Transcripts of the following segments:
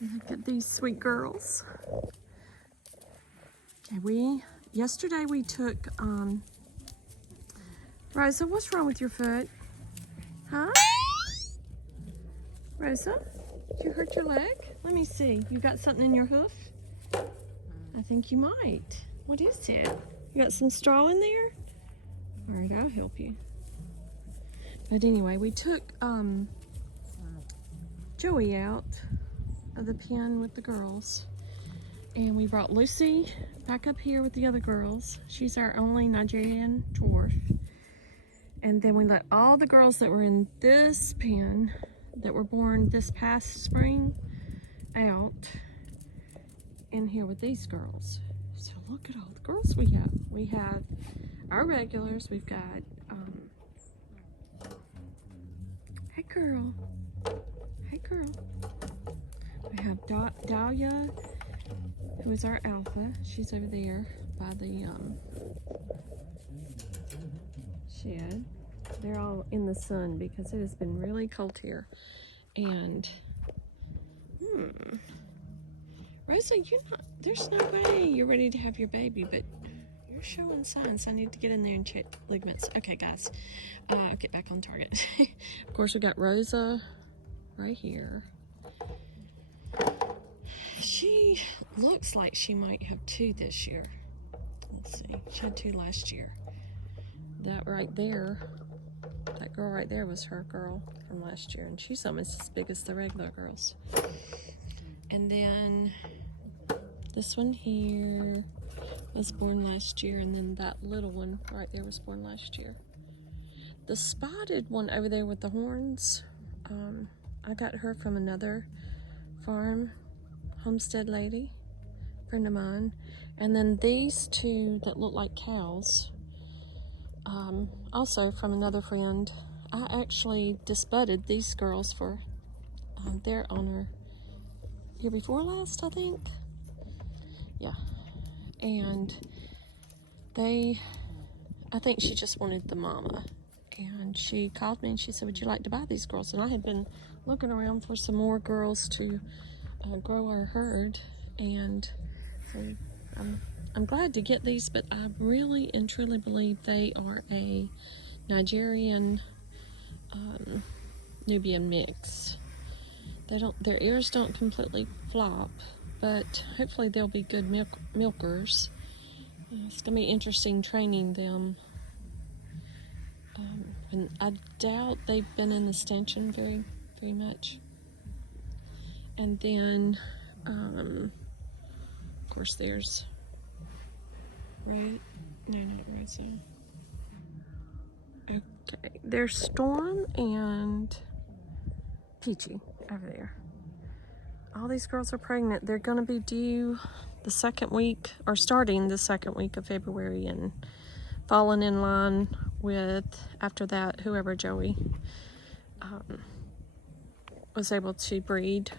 Look at these sweet girls. Okay, yesterday we took, Rosa, what's wrong with your foot? Huh? Rosa, did you hurt your leg? Let me see. You got something in your hoof? I think you might. What is it? You got some straw in there? All right, I'll help you. But anyway, we took Joey out of the pen with the girls, and we brought Lucy back up here with the other girls. She's our only Nigerian dwarf. And then we let all the girls that were in this pen that were born this past spring out in here with these girls. So look at all the girls we have. We have our regulars. We've got hey girl, hey girl. We have Dahlia, who is our alpha. She's over there by the shed. They're all in the sun because it has been really cold here. And Rosa, there's no way you're ready to have your baby, but you're showing signs. I need to get in there and check ligaments. Okay, guys, I'll get back on target. Of course, we got Rosa right here. She looks like she might have 2 this year. Let's see, she had 2 last year. That right there, that girl right there was her girl from last year, and she's almost as big as the regular girls. And then this one here was born last year, and then that little one right there was born last year. The spotted one over there with the horns, I got her from another farm, homestead lady, friend of mine. And then these 2 that look like cows, also from another friend. I actually disbudded these girls for their owner year before last, I think. Yeah. And I think she just wanted the mama. And she called me and she said, would you like to buy these girls? And I had been looking around for some more girls to grow our herd. And so I'm glad to get these, but I really and truly believe they are a Nigerian Nubian mix. Their ears don't completely flop, but hopefully they'll be good milkers. It's gonna be interesting training them. And I doubt they've been in the stanchion very, very much. And then, of course, there's not Rosa. Okay, there's Storm and Peachy over there. All these girls are pregnant. They're gonna be due the 2nd week, or starting the 2nd week of February, and falling in line with, after that, whoever Joey was able to breed.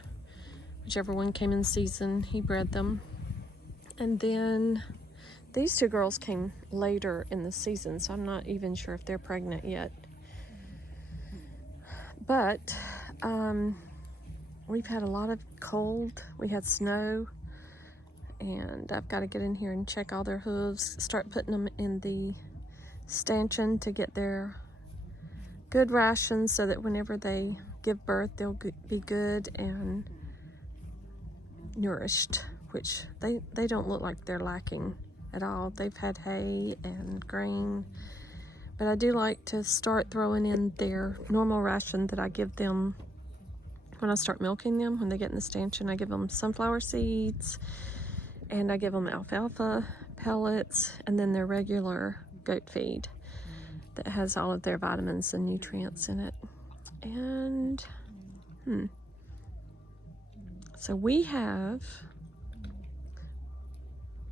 Whichever one came in season, he bred them. And then these 2 girls came later in the season, so I'm not even sure if they're pregnant yet. But we've had a lot of cold. We had snow, and I've got to get in here and check all their hooves, start putting them in the stanchion to get their good rations so that whenever they give birth, they'll be good and nourished, which they don't look like they're lacking at all. They've had hay and grain, but I do like to start throwing in their normal ration that I give them when I start milking them. When they get in the stanchion, I give them sunflower seeds, and I give them alfalfa pellets, and then their regular goat feed that has all of their vitamins and nutrients in it. And so we have,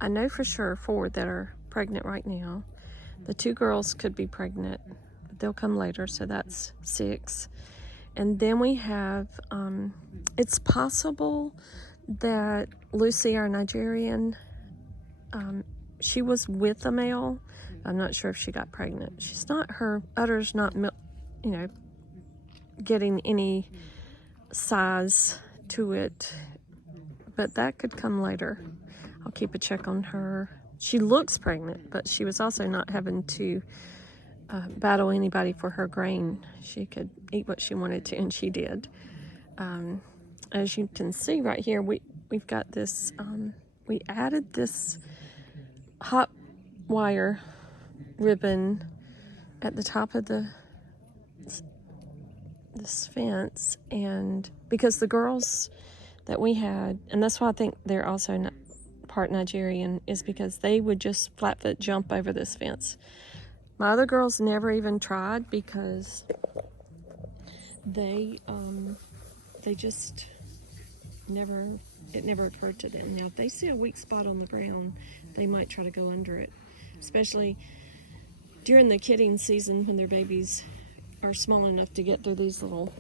I know for sure 4 that are pregnant right now. The 2 girls could be pregnant, but they'll come later, so that's 6. And then we have, it's possible that Lucy, our Nigerian, she was with a male. I'm not sure if she got pregnant. She's not, her udder's not, getting any size to it but that could come later. I'll keep a check on her. She looks pregnant, but she was also not having to battle anybody for her grain. She could eat what she wanted to, and she did. As you can see right here, we've got this, we added this hot wire ribbon at the top of this fence, and because the girls that we had, and that's why I think they're also not part Nigerian, is because they would just flat foot jump over this fence. My other girls never even tried because they just never, it never occurred to them. Now, if they see a weak spot on the ground, they might try to go under it, especially during the kidding season when their babies are small enough to get through these little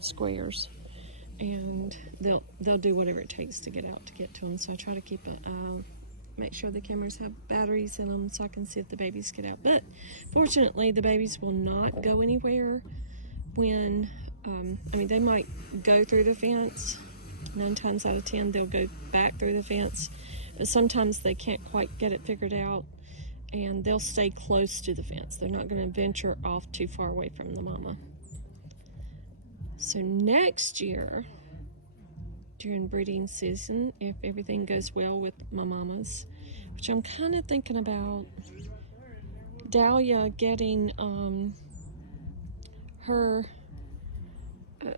squares, and they'll do whatever it takes to get out to get to them. So I try to keep make sure the cameras have batteries in them so I can see if the babies get out. But fortunately, the babies will not go anywhere when I mean, they might go through the fence. 9 times out of 10 they'll go back through the fence, but sometimes they can't quite get it figured out, and they'll stay close to the fence. They're not going to venture off too far away from the mama. So next year, during breeding season, if everything goes well with my mamas, which I'm kind of thinking about Dahlia getting her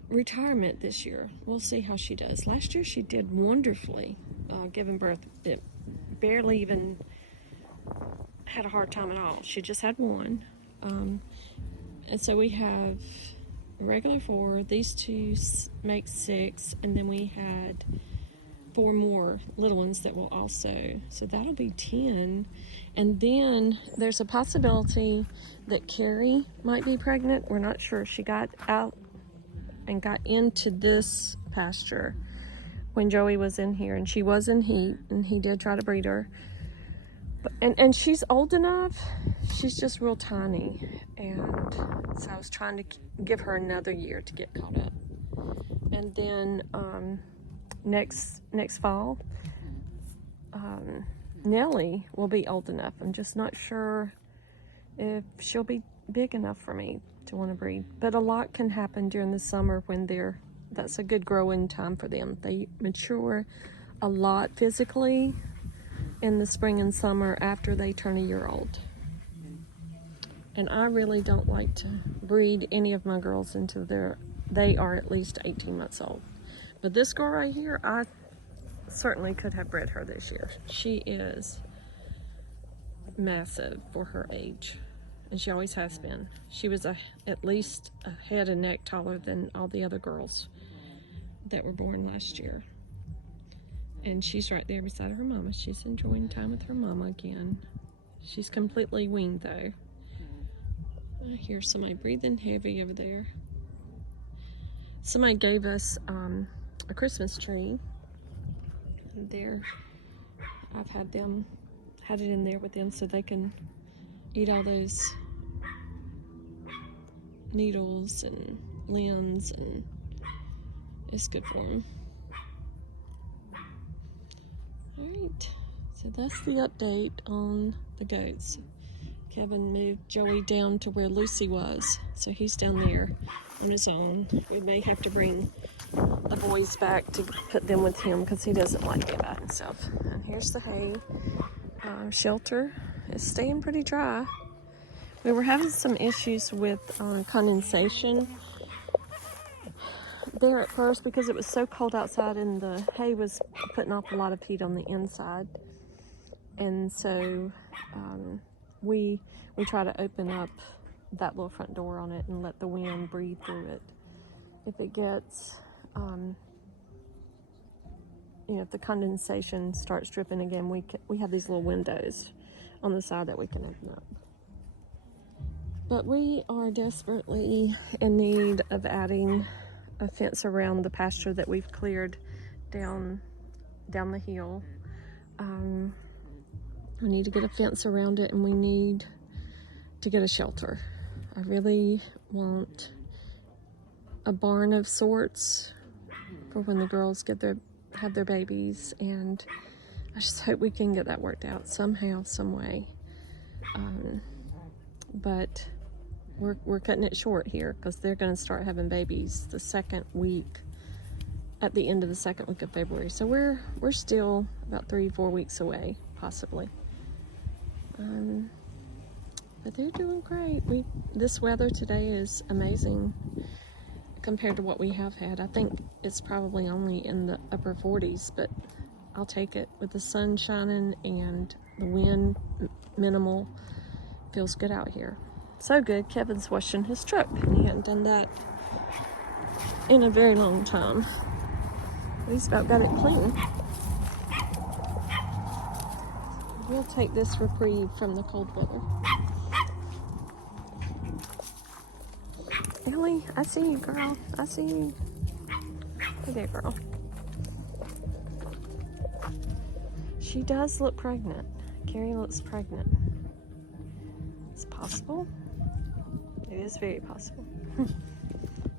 retirement this year. We'll see how she does. Last year she did wonderfully, giving birth. It barely even had a hard time at all. She just had one. And so we have a regular 4. These 2 make 6, and then we had 4 more little ones that will also, so that'll be 10. And then there's a possibility that Carrie might be pregnant. We're not sure. She got out and got into this pasture when Joey was in here, and she was in heat, and he did try to breed her. But, and she's old enough, she's just real tiny, and so I was trying to give her another year to get caught up. And then next fall, Nellie will be old enough. I'm just not sure if she'll be big enough for me to want to breed. But a lot can happen during the summer when that's a good growing time for them. They mature a lot physically in the spring and summer after they turn a year old. And I really don't like to breed any of my girls until they are at least 18 months old. But this girl right here, I certainly could have bred her this year. She is massive for her age, and she always has been. She was at least a head and neck taller than all the other girls that were born last year. And she's right there beside her mama. She's enjoying time with her mama again. She's completely weaned though. I hear somebody breathing heavy over there. Somebody gave us a Christmas tree. And there, I've had it in there with them so they can eat all those needles and limbs, and it's good for them. Alright, so that's the update on the goats. Kevin moved Joey down to where Lucy was, so he's down there on his own. We may have to bring the boys back to put them with him because he doesn't like it by himself. And here's the hay. Shelter is staying pretty dry. We were having some issues with condensation there at first because it was so cold outside and the hay was putting off a lot of heat on the inside. And so we try to open up that little front door on it and let the wind breathe through it. If it gets, if the condensation starts dripping again, we have these little windows on the side that we can open up. But we are desperately in need of adding a fence around the pasture that we've cleared down the hill. We need to get a fence around it, and we need to get a shelter. I really want a barn of sorts for when the girls get their have their babies, and I just hope we can get that worked out somehow, some way. But we're cutting it short here because they're going to start having babies the second week, at the end of the second week of February. So we're still about 3-4 weeks away, possibly. But they're doing great. This weather today is amazing compared to what we have had. I think it's probably only in the upper 40s, but I'll take it. With the sun shining and the wind minimal, feels good out here. So good. Kevin's washing his truck, and he hadn't done that in a very long time. He's about got it clean. We'll take this reprieve from the cold weather. Ellie, I see you, girl. I see you. Hey there, girl. She does look pregnant. Carrie looks pregnant. It's possible. It is very possible.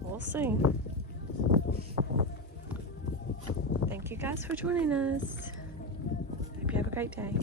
We'll see. Thank you guys for joining us. Hope you have a great day.